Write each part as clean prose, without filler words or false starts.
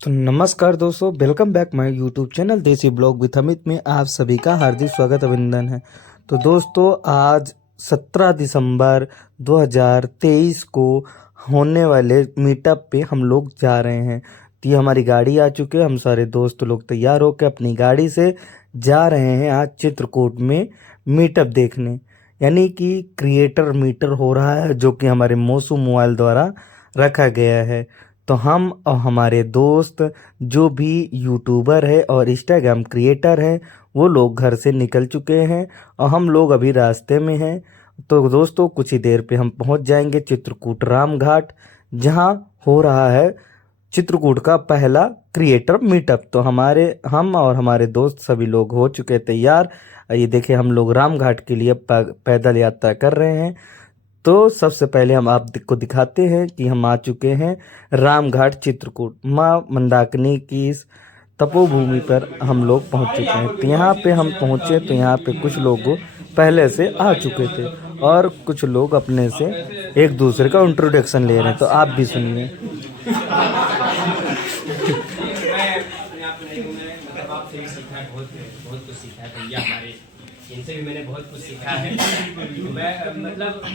तो नमस्कार दोस्तों, welcome back my YouTube channel देसी ब्लॉग विद अमित में आप सभी का हार्दिक स्वागत अभिनंदन है। तो दोस्तों, आज 17 दिसंबर 2023 को होने वाले मीटअप पे हम लोग जा रहे हैं। तो ये हमारी गाड़ी आ चुके हैं, हम सारे दोस्त लोग तैयार होकर अपनी गाड़ी से जा रहे हैं आज चित्रकूट में मीटअप देखने। यानी कि क्रिएटर मीटर हो रहा है जो कि हमारे मोसू मोबाइल द्वारा रखा गया है। तो हम और हमारे दोस्त जो भी यूट्यूबर है और इंस्टाग्राम क्रिएटर हैं वो लोग घर से निकल चुके हैं और हम लोग अभी रास्ते में हैं। तो दोस्तों, कुछ ही देर पे हम पहुंच जाएंगे चित्रकूट राम घाट, जहां हो रहा है चित्रकूट का पहला क्रिएटर मीटअप। तो हम और हमारे दोस्त सभी लोग हो चुके तैयार। ये देखिए, हम लोग राम घाट के लिए पैदल यात्रा कर रहे हैं। तो सबसे पहले हम आपको दिखाते हैं कि हम आ चुके हैं रामघाट चित्रकूट। माँ मंदाकिनी की इस तपोभूमि पर हम लोग पहुंच चुके हैं। तो यहाँ पे हम पहुंचे तो यहाँ पे कुछ लोग पहले से आ चुके थे और कुछ लोग अपने से एक दूसरे का इंट्रोडक्शन ले रहे हैं। तो आप भी सुनिए। बहुत कुछ सीखा है भैया, हमारे इनसे भी मैंने बहुत कुछ सीखा है।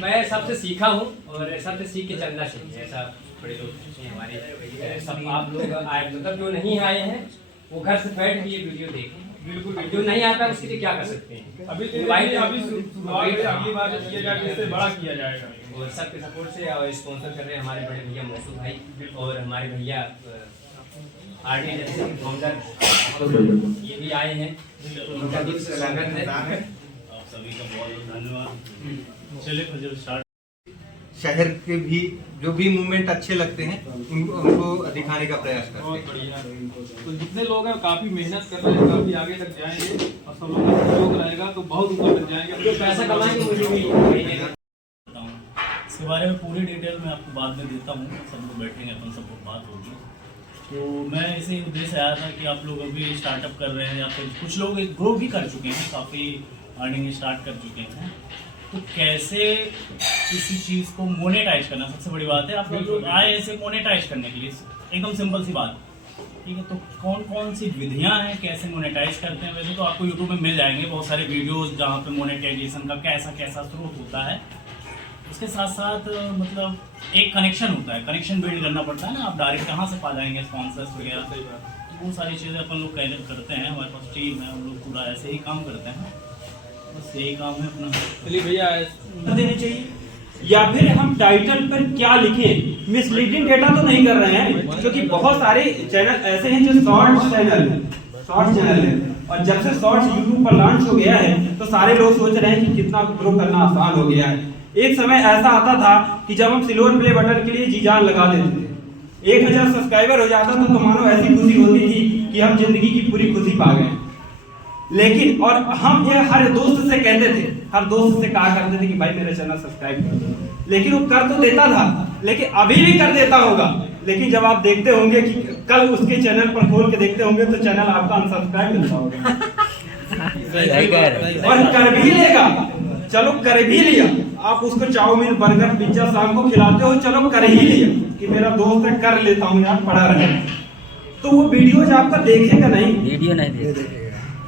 मैं सबसे सीखा हूँ और सबसे सीख के चलना चाहिए। ऐसा बड़े लोग हमारे सब आप लोग आए, मतलब जो नहीं आए हैं वो घर से बैठ के ये वीडियो देखें। बिल्कुल, जो नहीं आता उसके लिए क्या कर सकते हैं। अगली बार किया जाएगा, इससे बड़ा किया जाएगा। और सबके सपोर्ट से और स्पॉन्सर कर रहे हैं हमारे बड़े भैया मौसू भाई और हमारे भैया आरडी जैसे फाउंडर ये भी आए हैं। उनका भी स्वागत है। आप सभी का बहुत धन्यवाद। चलिए स्टार्ट। शहर के भी जो भी मूवमेंट अच्छे लगते हैं उनको दिखाने का प्रयास करते हैं। बहुत बढ़िया। तो जितने लोग हैं काफी मेहनत कर रहे हैं, काफी आगे तक जाएंगे और सब लोग का सहयोग रहेगा तो बहुत ऊपर तक जाएंगे। पैसा कमाएंगे मुझे भी इसके बारे में पूरी डिटेल मैं आपको बाद में देता हूँ। सब लोग बैठेंगे, अपन सब लोग बात होगी। तो मैं इसी उद्देश्य आया था कि आप लोग अभी स्टार्टअप कर रहे हैं या फिर कुछ लोग ग्रो भी कर चुके हैं, काफ़ी अर्निंग स्टार्ट कर चुके हैं। तो कैसे किसी चीज़ को मोनेटाइज करना सबसे बड़ी बात है। आप लोग आए ऐसे मोनेटाइज करने के लिए, एकदम सिंपल सी बात, ठीक है। तो कौन कौन सी विधियां हैं, कैसे मोनेटाइज करते हैं। वैसे तो आपको यूट्यूब में मिल जाएंगे बहुत सारे वीडियोस जहाँ पे मोनेटाइजेशन का कैसा कैसा स्रोत होता है। उसके साथ साथ मतलब एक कनेक्शन होता है, कनेक्शन बिल्ड करना पड़ता है ना। आप डायरेक्ट कहाँ से पा जाएंगे स्पॉन्सर्स वगैरह, तो वो सारी चीज़ें अपन लोग करते हैं। हमारे पास टीम है, हम लोग पूरा ऐसे ही काम करते हैं। बस यही काम है अपना। चलिए भैया देने चाहिए या फिर हम टाइटल पर क्या लिखें, मिसलीडिंग डेटा तो नहीं कर रहे हैं, क्योंकि बहुत सारे चैनल ऐसे हैं जो शॉर्ट्स चैनल है और जब से शॉर्ट्स यूट्यूब पर लॉन्च हो गया है तो सारे लोग सोच रहे हैं कि कितना ग्रो करना आसान हो गया है। एक समय ऐसा आता था कि जब हम सिल्वर प्ले बटन के लिए जी जान लगा देते थे, 1000 सब्सक्राइबर हो जाता था तो मानो ऐसी खुशी होती थी कि हम जिंदगी की पूरी खुशी पा गए। लेकिन और हम ये हर दोस्त से कहते थे, हर दोस्त से कहा करते थे कि भाई मेरा चैनल सब्सक्राइब कर दो। लेकिन वो कर तो देता था, लेकिन अभी भी कर देता होगा। लेकिन जब आप देखते होंगे कि कल उसके चैनल पर खोल के देखते होंगे तो चैनल आपका अनसब्सक्राइब मिलता होगा। और कर भी लेगा, चलो कर भी लिया। आप उसको चाउमीन बर्गर पिज्जा शाम को खिलाते हो, चलो कर ही लिया कि मेरा दोस्त है कर लेता हूँ यार, पड़ा रहे। तो वो वीडियोज आपका देखेगा नहीं, वीडियो नहीं देखेगा,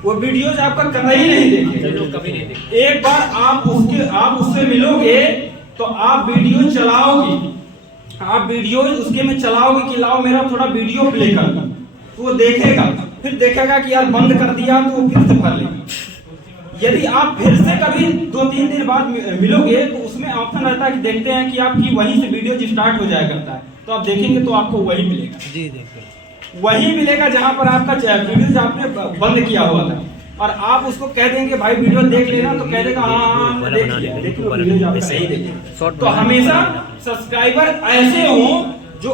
वो वीडियोज आपका कतई नहीं देखेगा, कभी नहीं देखे। एक बार आप उससे मिलोगे तो आप वीडियो चलाओगे, आप वीडियो उसके में चलाओगे कि लाओ मेरा थोड़ा वीडियो प्ले कर, तो वो देखेगा, फिर देखेगा कि यार बंद कर दिया तो वो फिर से भर लेगा। यदि आप फिर से कभी 2-3 दिन बाद मिलोगे तो उसमें ऑप्शन रहता है कि देखते हैं कि आपकी वहीं से वीडियो स्टार्ट हो जाया करता है, तो आप देखेंगे तो आपको वही मिलेगा। जी देखिए, वही मिलेगा जहां पर आपका वीडियो आपने बंद किया हुआ था। और आप उसको कह देंगे भाई वीडियो देख लेना, तो कह देगा हाँ देख लिया, लेकिन वो वीडियो आप सही देखें। तो हमेशा सब्सक्राइबर ऐसे हों जो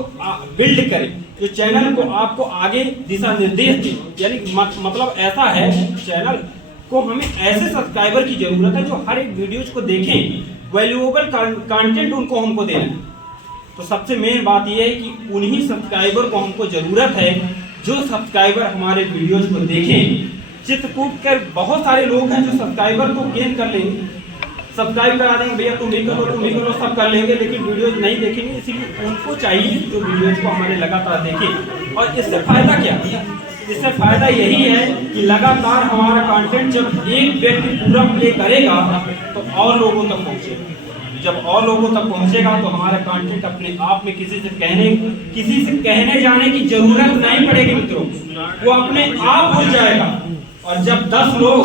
बिल्ड करें, जो चैनल को आपको आगे दिशा निर्देश दे। यानी मतलब ऐसा है, चैनल को हमें ऐसे सब्सक्राइबर की जरूरत है जो हर एक वीडियोज को देखें, वैल्यूएबल कंटेंट उनको हमको देना है। तो सबसे मेन बात यह है कि उन्हीं सब्सक्राइबर को हमको जरूरत है जो सब्सक्राइबर हमारे वीडियोज को देखें। चित्रकूट के बहुत सारे लोग हैं जो सब्सक्राइबर को गेन कर लेंगे, सब्सक्राइब करा देंगे, भैया तुम भी करो, सब कर लेंगे, लेकिन वीडियोज नहीं देखेंगे। इसीलिए उनको चाहिए जो वीडियोज को हमारे लगातार देखें। और इससे फायदा क्या है? इससे फायदा यही है कि लगातार हमारा कंटेंट जब एक व्यक्ति पूरा प्ले करेगा तो और लोगों तक पहुंचेगा। जब और लोगों तक पहुंचेगा तो हमारा कंटेंट अपने आप में किसी से कहने जाने की जरूरत नहीं पड़ेगी मित्रों, वो अपने आप हो जाएगा। और जब 10 लोग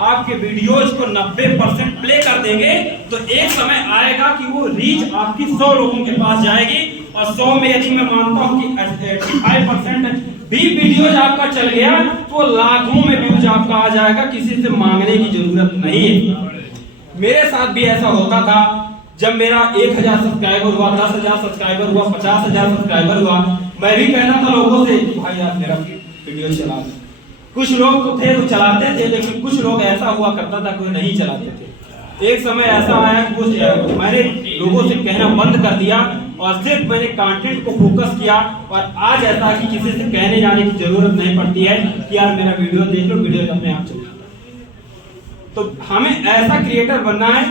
आपके वीडियोज को 90% प्ले कर देंगे तो एक समय आएगा कि वो रीच आपकी 100 लोगों के पास जाएगी। और 100 में यदि मैं मानता हूँ कि 85% भी वीडियोज आपका चल गया तो लाखों में व्यूज आपका आ जाएगा, किसी से मांगने की जरूरत नहीं है। मेरे साथ भी ऐसा होता था। जब मेरा 1000 सब्सक्राइबर हुआ, 10,000 सब्सक्राइबर हुआ, 50,000 सब्सक्राइबर हुआ, मैं भी कहता था लोगों से भाई यार मेरा वीडियो चला दो। कुछ लोग तो थे जो चलाते थे, लेकिन कुछ लोग ऐसा हुआ करता था कोई नहीं चलाते थे। एक समय ऐसा आया कि मैंने लोगों से कहना बंद कर दिया और सिर्फ मैंने कंटेंट को फोकस किया। और आज ऐसा कि किसी से कहने जाने की जरूरत नहीं पड़ती है कि यार मेरा वीडियो देख लो, वीडियो अपने आप चल जाता है। तो हमें ऐसा क्रिएटर बनना है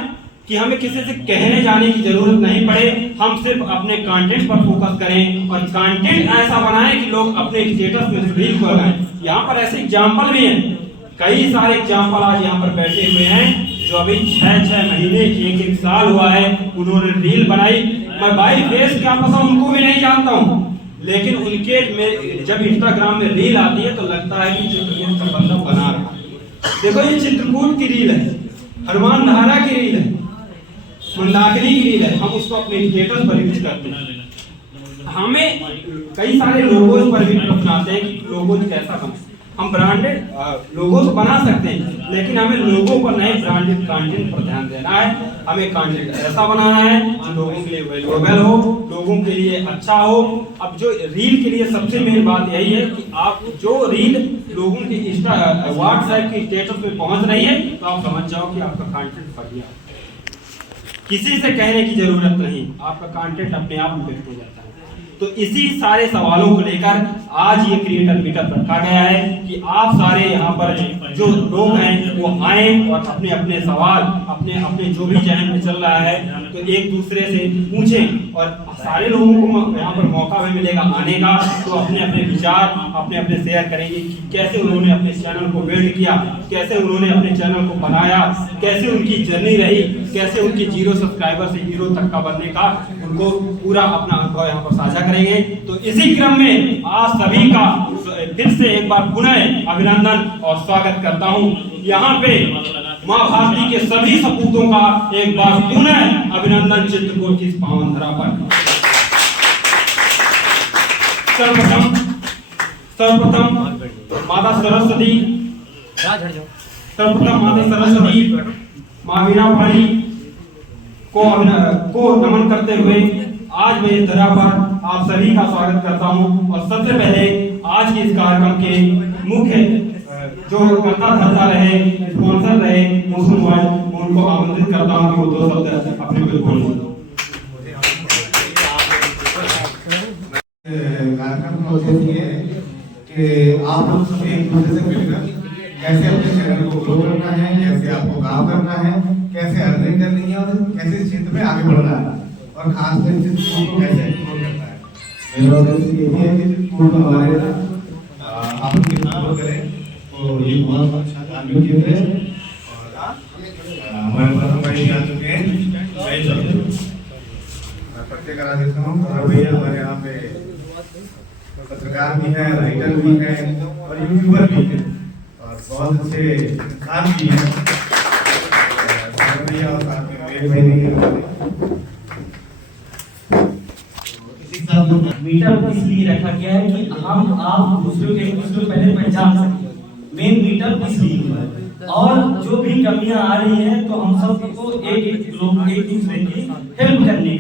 कि हमें किसी से कहने जाने की जरूरत नहीं पड़े, हम सिर्फ अपने कंटेंट पर फोकस करें और कंटेंट ऐसा बनाएं कि लोग अपने स्टेटस में रील को लगाएं। यहाँ पर ऐसे एग्जाम्पल भी हैं, कई सारे एग्जाम्पल आज यहाँ पर बैठे हुए हैं जो अभी 6 महीने 1 साल हुआ है उन्होंने रील बनाई। मैं भाई फेस क्या पता उनको भी नहीं जानता हूँ, लेकिन उनके में जब इंस्टाग्राम में रील आती है तो लगता है कि चित्रकूट का बंदा बना रहा है। देखो ये चित्रकूट की रील है, हनुमान धारा की रील है, मंदाकिनी की रील है, हम उसको अपने स्टेटस पर यूज करते हैं। हमें कई सारे लोगों पर भी प्रश्न आते हैं कि लोगो कैसा बना। हम ब्रांडेड लोगो तो बना सकते हैं, लेकिन हमें लोगों पर नहीं ब्रांडेड कंटेंट पर ध्यान देना है। हमें कंटेंट ऐसा बनाना है जो लोगों के लिए वैल्यूएबल हो, लोगों के लिए अच्छा हो। अब जो रील के लिए सबसे मेन बात यही है कि आप जो रील लोगों के व्हाट्सएप के स्टेटस में पहुंच रही है तो आप समझ जाओ कि आपका कंटेंट बढ़िया, किसी से कहने की जरूरत नहीं, आपका कंटेंट अपने आप में व्यक्त हो जाता है। तो इसी सारे सवालों को लेकर आज ये क्रिएटर मीटअप रखा गया है कि आप सारे यहाँ पर जो लोग हैं वो आए और अपने अपने सवाल अपने जो भी जहन में चल रहा है तो एक दूसरे से पूछें। और सारे लोगों को यहाँ पर मौका भी मिलेगा आने का, तो अपने अपने विचार अपने शेयर करेंगे कि कैसे उन्होंने अपने चैनल को बिल्ड किया, कैसे उन्होंने अपने चैनल को बनाया, कैसे उनकी जर्नी रही, कैसे उनकी 0 सब्सक्राइबर से हीरो तक का बनने का उनको पूरा अपना अनुभव यहाँ पर साझा करेंगे। तो इसी क्रम में आप सभी का फिर से एक बार पुनः अभिनंदन और स्वागत करता हूँ। यहाँ पे माँ भारती के सभी सपूतों का एक बार पुनः अभिनंदन चित्रकूट की इस पावन धरा पर। सर्वप्रथम माता सरस्वती, माँ वीणा पाणी को नमन करते हुए आज मैं इस धरा पर आप सभी का स्वागत करता हूं। और सबसे पहले आज के इस कार्यक्रम के मुख्य जो कर्ता धर्ता रहे, स्पॉन्सर रहे मौसम वर्ल्ड, उनको आमंत्रित करता हूं कि वो 2 शब्द अपने को बोलें। कार्यक्रम का उद्देश्य ये है कि आप लोग सब एक दूसरे से मिलकर कैसे अपने चैनल को ग्रो करना है, कैसे आपको काम करना है, कैसे अर्निंग करनी है और कैसे इस क्षेत्र में आगे बढ़ना है और खासकर इस स्कूल को कैसे ग्रो करना है। मेरा उद्देश्य यही है कि स्कूल को हमारे आप लोग ग्रो करें तो ये बहुत अच्छा काम भी किया है। और हमारे पास हमारे आ चुके हैं नए चलते मैं परिचय करा देता हूँ। और भैया हमारे यहाँ पे पत्रकार भी हैं, राइटर भी हैं और यूट्यूबर भी हैं और बहुत अच्छे इंसान भी हैं। भैया और साथ में मेरे भाई मीटअप इसलिए रखा गया है कि हम आप दूसरों के पहले पहचान सकें। मेन मीटअप इसलिए हुआ है और जो भी कमियां आ रही हैं तो हम सबको एक दूसरे की हेल्प करने के लिए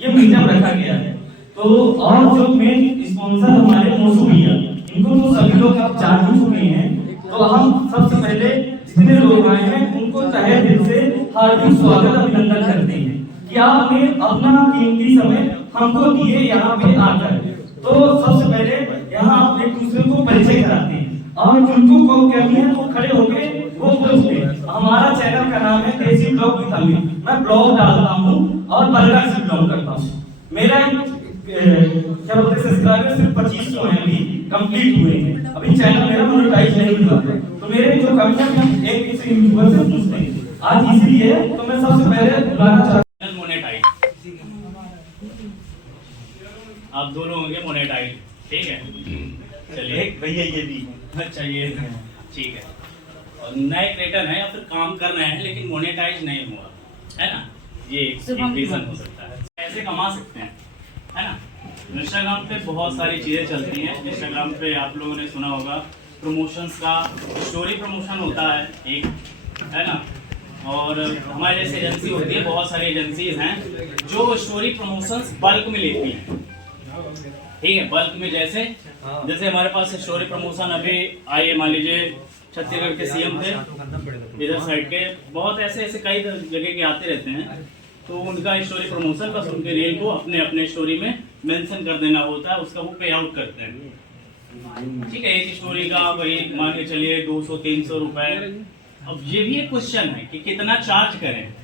ये मीटअप रखा गया है। तो और जो मेन स्पॉन्सर हमारे मौसमिया, इनको तो सभी लोग आप जान ही चुके हैं। तो हम सबसे पहले जितने लोग आए हैं उनको तहे दिल से हार्दिक स्वागत अभिनंदन करते हैं कि आपने अपना कीमती समय हमको दिए यहाँ पे आकर। तो सबसे पहले यहाँ आप एक दूसरे को परिचय कराते हैं और जिनको कमी है तो खड़े होके वो पूछते हैं। हमारा चैनल का नाम है देसी ब्लॉग विद अमित। कंप्लीट हुए हैं, अभी चैनल मेरा मोनेटाइज नहीं हुआ है, तो मेरे जो कमियां हैं एक किसी यूट्यूबर से पूछते हैं। आज इसलिए तो मैं सबसे पहले बुलाना चाहता हूं मोनेटाइज, आप दोनों होंगे मोनेटाइज, ठीक है। चलिए भैया ये भी अच्छा ये ठीक है। और नए क्रिएटर हैं या फिर काम कर रहे हैं लेकिन मोनेटाइज नहीं हुआ है ना, ये एक रीजन हो सकता है। कैसे कमा सकते हैं, है ना। इंस्टाग्राम पे बहुत सारी चीज़ें चलती हैं। इंस्टाग्राम पे आप लोगों ने सुना होगा प्रमोशंस का, स्टोरी प्रमोशन होता है एक, है ना। और हमारे जैसे एजेंसी होती है, बहुत सारी एजेंसीज हैं जो स्टोरी प्रमोशंस बल्क में लेती हैं, ठीक है। बल्क में जैसे हमारे पास स्टोरी प्रमोशन अभी आई है, मान लीजिए छत्तीसगढ़ के सीएम थे इधर साइड के, बहुत ऐसे कई जगह के आते रहते हैं, तो उनका स्टोरी प्रमोशन बस उनके रील को अपने स्टोरी में मेंशन कर देना होता है, उसका वो पे आउट करते हैं, ठीक है। एक स्टोरी का वही मान के चलिए 200-300 रुपए। अब ये भी एक क्वेश्चन है कि कितना चार्ज करें,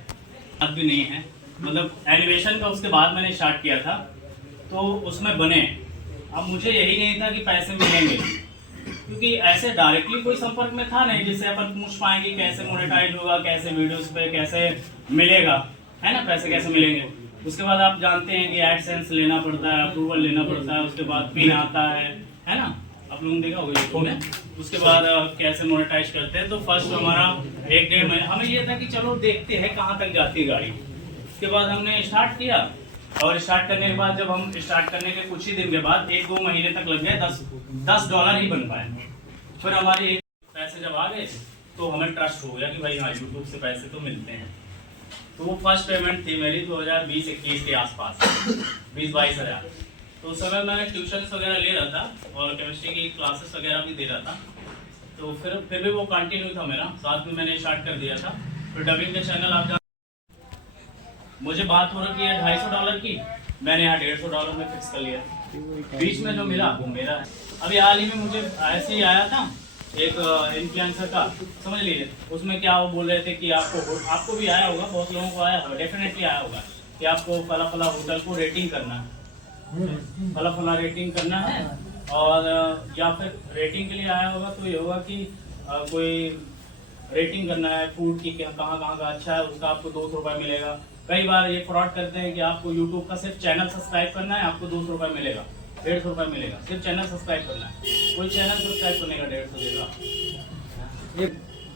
अब भी नहीं है। मतलब एनिमेशन का उसके बाद मैंने स्टार्ट किया था तो उसमें बने, अब मुझे यही नहीं था कि पैसे मिलेंगे, क्योंकि ऐसे डायरेक्टली कोई संपर्क में था नहीं जिससे अपन पूछ पाएंगे कैसे मोनेटाइज होगा, कैसे वीडियोस पे कैसे मिलेगा, है ना, पैसे कैसे मिलेंगे। उसके बाद आप जानते हैं कि एडसेंस लेना पड़ता है, अप्रूवल लेना पड़ता है, उसके बाद पिन आता है ना, आप लोगों ने देखा होगा यूट्यूब में। उसके बाद कैसे मोनेटाइज करते हैं। तो फर्स्ट हमारा 1-1.5 महीने हमें ये था कि चलो देखते हैं कहाँ तक जाती है गाड़ी। उसके बाद हमने स्टार्ट किया, और स्टार्ट करने के बाद जब हम स्टार्ट करने के कुछ ही दिन के बाद 1-2 महीने तक लग गए, $10 ही बन पाए। फिर हमारे पैसे जब आ गए तो हमें ट्रस्ट हो गया कि भाई हाँ यूट्यूब से पैसे तो मिलते हैं। तो वो फर्स्ट पेमेंट थी मेरी 2020-21 के आसपास, 20-22 हज़ार। तो उस समय मैं ट्यूशन्स वगैरह ले रहा था और केमिस्ट्री की क्लासेस वगैरह भी दे रहा था, तो फिर भी वो कंटिन्यू था मेरा, साथ में मैंने स्टार्ट कर दिया था। फिर डबिंग के चैनल आप मुझे बात हो रही है $250 की, मैंने यहाँ $150 में फिक्स कर लिया। बीच में जो मिला वो मेरा है। अभी हाल ही में मुझे ऐसे ही आया था एक इन्फ्लुएंसर का, समझ लीजिए, उसमें क्या वो बोल रहे थे कि आपको भी आया होगा, बहुत लोगों को आया होगा, डेफिनेटली आया होगा कि आपको फला फला होटल को रेटिंग करना है, फला फला रेटिंग करना है। और या फिर रेटिंग के लिए आया होगा तो ये होगा कि कोई रेटिंग करना है फूड की, कहाँ कहाँ का अच्छा है, उसका आपको $200 मिलेगा। कई बार ये फ्रॉड करते हैं कि आपको यूट्यूब का सिर्फ चैनल सब्सक्राइब करना है, आपको $200 मिलेगा, $150 मिलेगा, सिर्फ चैनल सब्सक्राइब करना है। कोई चैनल सब्सक्राइब करने का 150 देगा, ये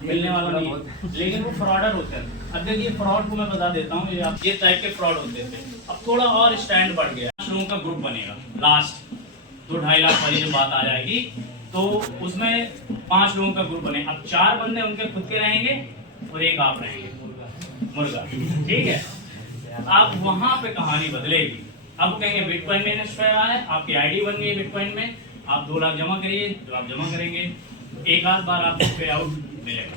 मिलने वाला नहीं है, लेकिन वो फ्रॉडर होते हैं। अब देखिए फ्रॉड को मैं बता देता हूँ, ये टाइप के फ्रॉड होते थे। अब थोड़ा और स्टैंड बढ़ गया, 5 लोगों का ग्रुप बनेगा, लास्ट 2-2.5 लाख वाली जब बात आ जाएगी तो उसमें 5 लोगों का ग्रुप बने। अब 4 बंदे उनके खुद के रहेंगे और एक आप रहेंगे मुर्गा, ठीक है। अब वहां पे कहानी बदलेगी। अब कहेंगे बिटकॉइन में इन्वेस्ट करना है, आपकी आईडी बन गई बिटकॉइन में, आप 2 लाख जमा करिए, 2 लाख जमा करेंगे, एक आध बार आपको पे आउट मिलेगा।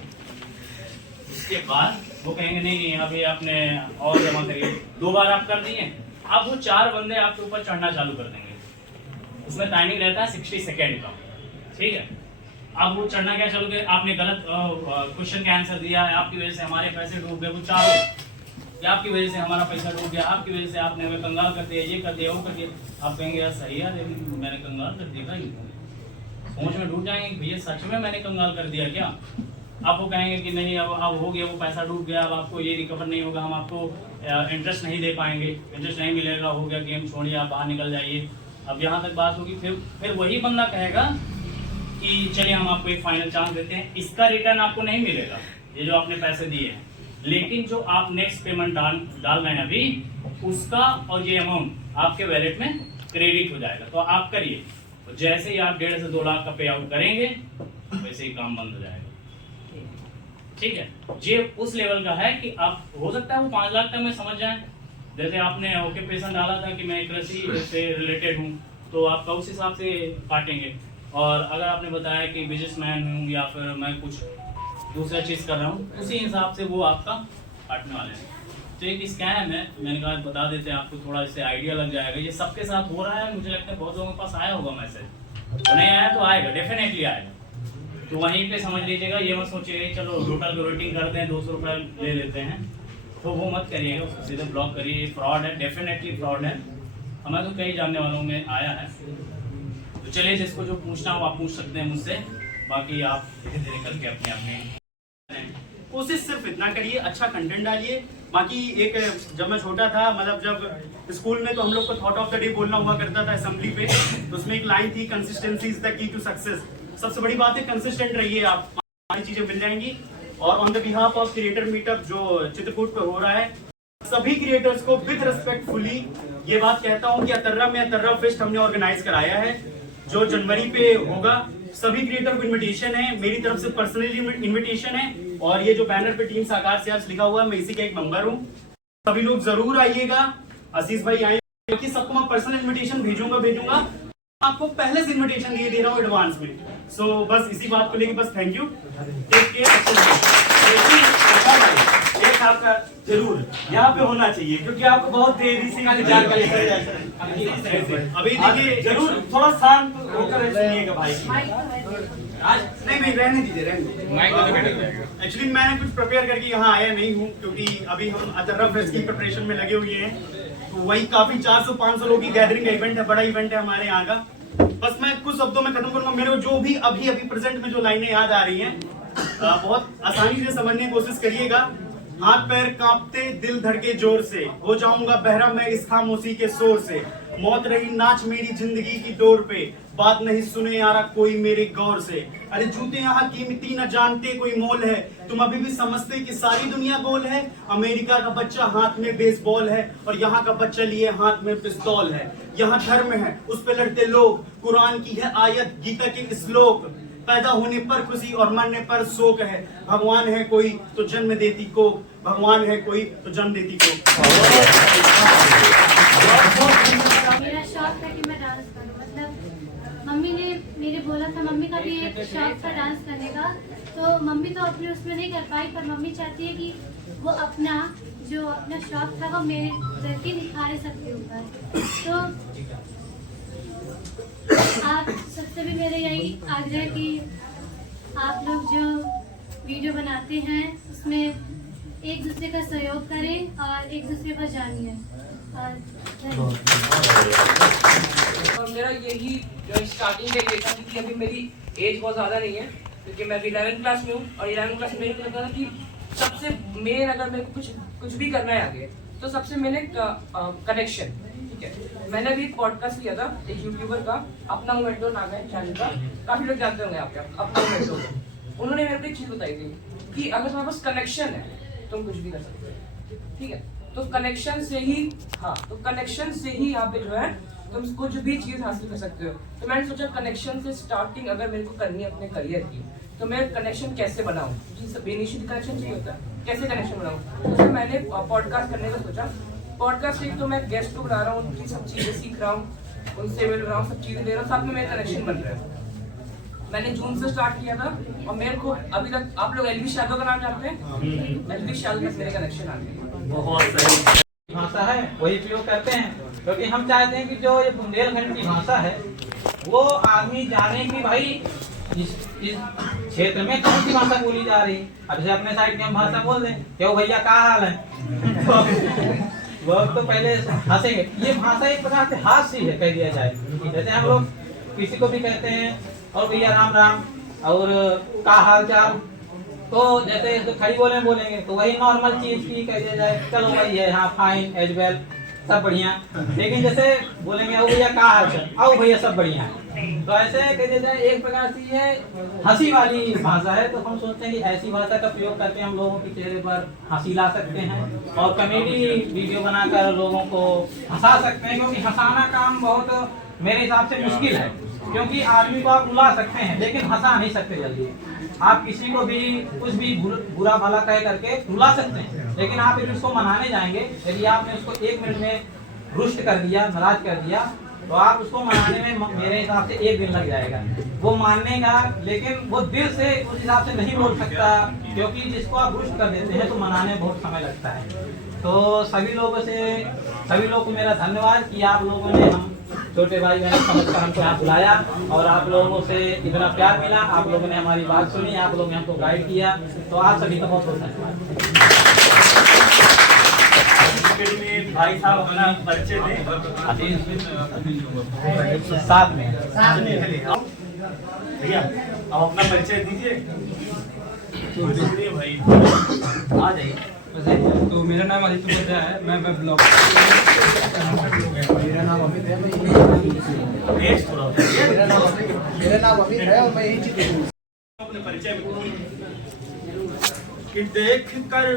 उसके बाद वो कहेंगे नहीं अभी आपने और जमा करिए, 2 बार आप कर दिए, अब वो 4 बंदे आपके ऊपर चढ़ना चालू कर देंगे। उसमें टाइमिंग रहता है 60 सेकेंड का, ठीक है। अब वो चढ़ना क्या चालू कर, आपने गलत क्वेश्चन का आंसर दिया है, आपकी वजह से हमारे पैसे डूब गए, वो चारों, या आपकी वजह से हमारा पैसा डूब गया, आपकी वजह से आपने हमें कंगाल कर दिया, ये कर दिया, वो कर दिया। आप कहेंगे यार सही है, लेकिन मैंने कंगाल कर दिया, सोच में डूब जाएंगे भैया सच में मैंने कंगाल कर दिया क्या। अब वो कहेंगे कि नहीं अब हो गया, वो पैसा डूब गया, अब आपको ये रिकवर नहीं होगा, हम आपको इंटरेस्ट नहीं दे पाएंगे, इंटरेस्ट नहीं मिलेगा, हो गया गेम छोड़िए, आप बाहर निकल जाइए। अब यहाँ तक बात होगी, फिर वही बंदा कहेगा कि चलिए हम आपको एक फाइनल चांस देते हैं, इसका रिटर्न आपको नहीं मिलेगा, ये जो आपने पैसे दिए हैं, लेकिन जो आप नेक्स्ट पेमेंट डाल रहे हैं अभी, उसका और ये अमाउंट आपके वैलेट में क्रेडिट हो जाएगा। तो आप करिए, तो जैसे ही आप 1.5 से 2 लाख का पे आउट करेंगे वैसे ही काम बंद हो जाएगा, ठीक है। ये उस लेवल का है कि आप हो सकता है वो 5 लाख तक में समझ जाए। जैसे आपने ओक्यूपेशन डाला था कि मैं कृषि से रिलेटेड हूँ, तो आपका उस हिसाब से काटेंगे। और अगर आपने बताया कि बिजनेसमैन हूँ या फिर मैं कुछ दूसरा चीज़ कर रहा हूँ, उसी हिसाब से वो आपका काटने वाले हैं। तो एक स्कैम है, मैंने कहा बता देते हैं आपको, थोड़ा इससे आइडिया लग जाएगा। ये सबके साथ हो रहा है, मुझे लगता है बहुत लोगों के पास आया होगा मैसेज, तो नहीं आया तो आएगा, डेफिनेटली आएगा। तो वहीं पे समझ लीजिएगा, ये मत सोचिएगा चलो होटल को रेटिंग करते हैं 200 रुपये ले लेते हैं, तो वो मत करिएगा, उसको सीधे ब्लॉक करिए। फ्रॉड है, डेफिनेटली फ्रॉड है। हमें तो कई जानने वालों में आया है, तो चलिए जिसको जो पूछना हो आप पूछ सकते हैं मुझसे, बाकी आप धीरे धीरे करके अपने अपने कोशिश सिर्फ इतना करिए, अच्छा कंटेंट डालिए। बाकी एक जब मैं छोटा था, मतलब जब स्कूल में, तो हम लोग को थॉट ऑफ द डे बोलना हुआ करता था असेंबली पे, तो उसमें एक लाइन थी, consistency is the key to success. सबसे बड़ी बात है कंसिस्टेंट रहिए, आप सारी चीजें मिल जाएंगी। और on the behalf of creator meetup जो चित्रकूट पे हो रहा है, सभी क्रिएटर्स को विद रिस्पेक्टफुली ये बात कहता हूँ कि अतर्रा में अतर्रा फेस्ट हमने ऑर्गेनाइज कराया है, जो जनवरी पे होगा। सभी क्रिएटर को इनविटेशन है, मेरी तरफ से पर्सनली इनविटेशन है, और ये जो बैनर पे टीम साकार से आज लिखा हुआ है, मैं इसी का एक मेंबर हूँ। सभी लोग जरूर आइएगा, आशीष भाई आएंगे, क्योंकि सबको मैं पर्सनल इनविटेशन भेजूंगा। आपको पहले से इनविटेशन दे रहा हूँ एडवांस में। सो बस इसी बात को लेके बस थैंक यू, टेक केयर। एक आपका जरूर यहाँ पे होना चाहिए, क्योंकि आपको बहुत देरी से जानकारी अभी देखिए, जरूर थोड़ा शांत होकर सुनिएगा भाई। आज नहीं रहने दीजिए। एक्चुअली मैंने कुछ प्रिपेयर करके यहाँ आया नहीं हूँ, क्योंकि अभी हम अतर्रा फेस्ट की प्रिपरेशन में लगे हुए हैं। तो वही काफी 400-500 लोगों की गैदरिंग का इवेंट है, बड़ा इवेंट है हमारे यहाँ का। बस मैं कुछ शब्दों में खत्म करूंगा। मेरे को जो भी अभी प्रेजेंट में जो लाइनें याद आ रही हैं, बहुत आसानी से समझने की कोशिश करिएगा। हाथ पैर कांपते, दिल धड़के जोर से, हो जाऊंगा बहरा मैं इस खामोशी के शोर से। मौत रही नाच मेरी जिंदगी की डोर पे, बात नहीं सुने यारा कोई मेरे गौर से। अरे जूते यहाँ कीमती न जानते कोई मोल है, तुम अभी भी समझते कि सारी दुनिया गोल है। अमेरिका का बच्चा हाथ में बेसबॉल है, और यहाँ का बच्चा लिए हाथ में पिस्तौल है। यहाँ धर्म है उस पे लड़ते लोग, कुरान की है आयत गीता के श्लोक। पैदा होने पर खुशी और मरने पर शोक है, भगवान है कोई तो जन्म देती को, भगवान है कोई तो जन्म देती को। मेरा शौक था कि मैं डांस करूं, मतलब मम्मी ने मेरे बोला था, मम्मी का भी एक शौक था डांस करने का, तो मम्मी तो अपने उसमें नहीं कर पाई, पर मम्मी चाहती है कि वो अपना शौक था वो मेरे करके निखारे सबके ऊपर। तो आप सबसे भी मेरे यही आग्रह कि आप लोग जो वीडियो बनाते हैं उसमें एक दूसरे का सहयोग करें और एक दूसरे को जानिए। और मेरा यही स्टार्टिंग में ये था कि अभी मेरी एज बहुत ज़्यादा नहीं है, क्योंकि मैं अभी 11th क्लास में हूँ, और 11th क्लास में मेरे को लगता था कि सबसे मेन अगर मेरे को कुछ भी करना है आगे, तो सबसे मैंने कनेक्शन, ठीक है। मैंने अभी एक पॉडकास्ट किया था एक यूट्यूबर का, अपना मोमेंटो नाम है चैनल का, काफ़ी लोग जानते होंगे आपके अपना मोमेंटो को। उन्होंने मेरे को एक चीज़ बताई थी कि अगर तुम्हारे पास कनेक्शन है तुम कुछ भी कर सकते हो, ठीक है। तो कनेक्शन से ही, हाँ, तो कनेक्शन से ही यहाँ पे जो है तुम कुछ भी चीज़ हासिल कर सकते हो। तो मैंने सोचा कनेक्शन से स्टार्टिंग अगर मेरे को करनी है अपने करियर की, तो मैं कनेक्शन कैसे बनाऊँ, बेनिफिशियल कनेक्शन चाहिए होता है, कैसे कनेक्शन बनाऊँ। तो फिर मैंने पॉडकास्ट करने का सोचा। पॉडकास्ट एक तो मैं गेस्ट को बुला रहा हूँ, उनकी सब चीज़ें सीख रहा हूँ, उनसे मिल रहा हूँ, सब चीज़ें दे रहा हूँ, साथ में मेरे कनेक्शन बन रहे हैं। मैंने जून से स्टार्ट किया था, और मेरे को अभी तक, आप लोग एलवी शादो का नाम जानते हैं? एलवी शादो तक मेरे कनेक्शन आ गए। बहुत सही भाषा है वही प्रयोग करते हैं, क्योंकि हम चाहते हैं कि जो ये बुंदेलखंड की भाषा है वो आदमी जाने कि भाई इस क्षेत्र में कौन सी भाषा बोली जा रही। अब जैसे अपने साइड की हम भाषा बोल दें, क्यों भैया क्या हाल है लोग तो पहले हंसेंगे। ये भाषा एक प्रकार से हास्य है कह दिया जाए। जैसे हम लोग किसी को भी कहते हैं और भैया राम राम और का हाल चाल, तो जैसे तो खड़ी बोलेंगे तो वही नॉर्मल चीज की कह दिया जाए, चलो भाई है हाँ फाइन एज वेल सब बढ़िया। लेकिन जैसे बोलेंगे ओ भैया का हाल चाल, आओ भैया सब बढ़िया, तो ऐसे कह दिया जाए एक प्रकार से ये हंसी वाली भाषा है। तो हम सोचते हैं कि ऐसी भाषा का प्रयोग करके हम लोगों के चेहरे पर हंसी ला सकते हैं और कॉमेडी वीडियो बनाकर लोगों को हंसा सकते हैं, क्योंकि हंसाना काम बहुत मेरे हिसाब से मुश्किल है, क्योंकि आदमी को आप रुला सकते हैं लेकिन हंसा नहीं सकते जल्दी। आप किसी को भी कुछ भी बुरा भला कह करके रुला सकते हैं, लेकिन आप यदि उसको मनाने जाएंगे, यदि आपने उसको 1 मिनट में रुष्ट कर दिया, नाराज कर दिया, तो आप उसको मनाने में मेरे हिसाब से 1 दिन लग जाएगा। वो मानेगा लेकिन वो दिल से उस हिसाब से नहीं बोल सकता, क्योंकि जिसको आप रुष्ट कर देते हैं तो मनाने में बहुत समय लगता है। तो सभी लोगों को मेरा धन्यवाद कि आप लोगों ने हम छोटे भाई बहन समझकर हमको यहाँ बुलाया, और आप लोगों से इतना प्यार मिला, आप लोगों ने हमारी बात सुनी, आप लोगों ने हमको गाइड किया, तो आप सभी का बहुत बहुत धन्यवाद। एकेडमी में भाई साहब अपना परिचय दें। साथ में भैया आप अपना परिचय दीजिए। भाई आ जाइए। तो मेरा नाम आदित्य उपाध्याय है, मैं ब्लॉग मेरा नाम अमित है, मैं और मैं यही चित्र अपने परिचय में कि देख कर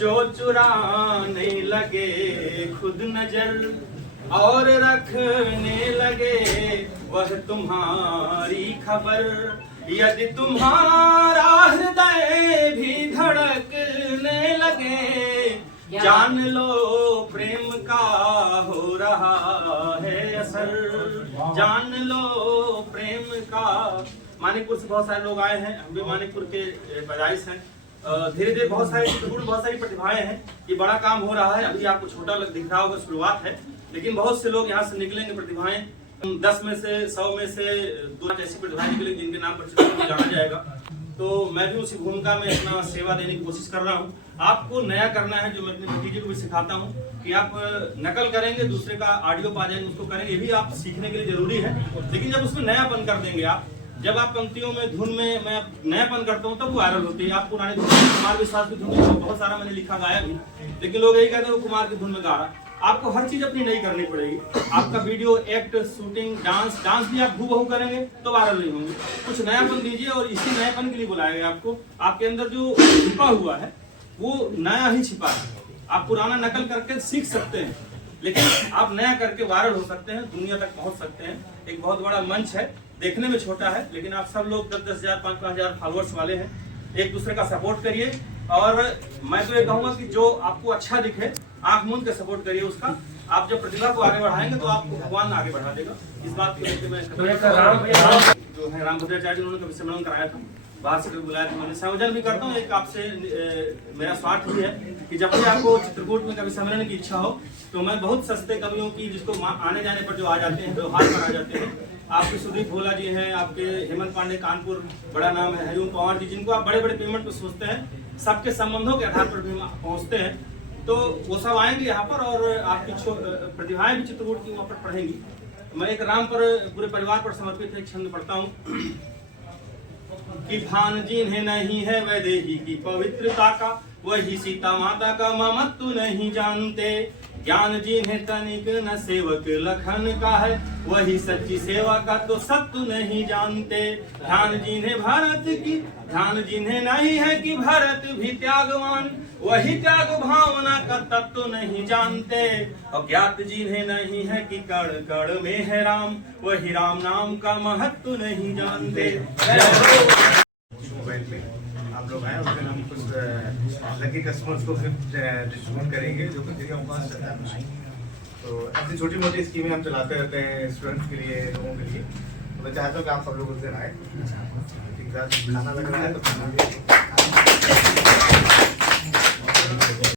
जो चुराने लगे खुद नजर और रखने लगे वह तुम्हारी खबर, यदि तुम्हारा हृदय भी धड़कने लगे जान लो प्रेम का हो रहा है असर, जान लो प्रेम का। मानिकपुर से बहुत सारे लोग आए हैं, हम भी मानिकपुर के पैदाइश हैं। धीरे धीरे बहुत सारी प्रतिभाएं हैं। ये बड़ा काम हो रहा है, अभी आपको छोटा दिख रहा होगा, शुरुआत है, लेकिन बहुत से लोग यहाँ से निकलेंगे प्रतिभाएं। 10 में से 100 में से 2 ऐसी प्रतिभाएं निकलेंगी जिनके नाम पर जाना जाएगा। तो मैं भी उसी भूमिका में अपना सेवा देने की कोशिश कर रहा हूँ। आपको नया करना है, जो मैं अपने भतीजे को भी सिखाता हूँ कि आप नकल करेंगे, दूसरे का ऑडियो पा जाएंगे उसको करेंगे, ये भी आप सीखने के लिए जरूरी है। लेकिन जब उसमें नयापन कर देंगे आप, जब आप पंक्तियों में धुन में मैं नयापन करता हूँ तब वो वायरल होती है। आप पुराने धुन कुमार विश्वास की धुन में बहुत सारा मैंने लिखा गाया भी, लेकिन लोग यही कहते हैं वो कुमार की धुन में गा रहा है। आपको हर चीज अपनी नई करनी पड़ेगी। आपका वीडियो, एक्ट, शूटिंग, डांस भी आप हूबहू करेंगे तो वायरल नहीं होंगे। कुछ नयापन दीजिए और इसी नयापन के लिए बुलाया गया आपको। आपके अंदर जो छिपा हुआ है वो नया ही छिपा है। आप पुराना नकल करके सीख सकते हैं, लेकिन आप नया करके वायरल हो सकते हैं, दुनिया तक पहुंच सकते हैं। एक बहुत बड़ा मंच है, देखने में छोटा है, लेकिन आप सब लोग 10-10 हजार 5-5 हजार फॉलोअर्स वाले हैं। एक दूसरे का सपोर्ट करिए और मैं तो ये कहूंगा कि जो आपको अच्छा दिखे आंख मूंद के सपोर्ट करिए उसका। आप जब प्रतिभा को आगे बढ़ाएंगे तो आपको भगवान आगे बढ़ा देगा। इस बात को लेकर मैं जो है रामभद्राचार्य उन्होंने कभी सम्मेलन कराया था, बाहर से बुलाया था, मैंने संयोजन भी करता हूँ। एक आपसे मेरा स्वार्थ भी है कि जब भी आपको चित्रकूट में कभी सम्मेलन की इच्छा हो तो मैं बहुत सस्ते कवियों की, जिसको आने जाने पर जो आ जाते हैं, व्यवहार पर आ जाते हैं, आपके सुदीप भोला जी हैं, आपके हेमंत पांडे कानपुर बड़ा नाम है, हरिओम पवार जी, जिनको आप बड़े बड़े पेमेंट पे सोचते हैं, सबके संबंधों के आधार पर भी पहुंचते हैं। तो वो सब आएंगे यहाँ पर और आपकी प्रतिभाएं भी चित्रकूट की वहाँ पर पढ़ेंगी। मैं एक राम पर पूरे परिवार पर समर्पित एक छंद पढ़ता हूँ कि भान जिन्हें नहीं है वैदेही की पवित्रता का, वही सीता माता का ममत्व नहीं जानते। ज्ञान जिन्हें तनिक न सेवक लखन का है, वही सच्ची सेवा का तो सत्व नहीं जानते। ध्यान जिन्हें भारत की, ध्यान जिन्हें नहीं है कि भारत भी त्यागवान, वही त्याग भावना का तत्व नहीं जानते। और ज्ञात जिन्हें नहीं है कि कण कण में है राम, वही राम नाम का महत्व नहीं जानते। मोबाइल पे आप लोग आए, उसमें हम कुछ लकी कस्टमर्स को फिर डिस्ट्रीब्यूट करेंगे जो कि हम पास चलता है। तो ऐसी छोटी मोटी स्कीमें हम चलाते रहते हैं स्टूडेंट्स के लिए, लोगों के लिए। तो मैं चाहता हूँ कि आप सब लोग उस दिन आए। खाना लग रहा है तो खाना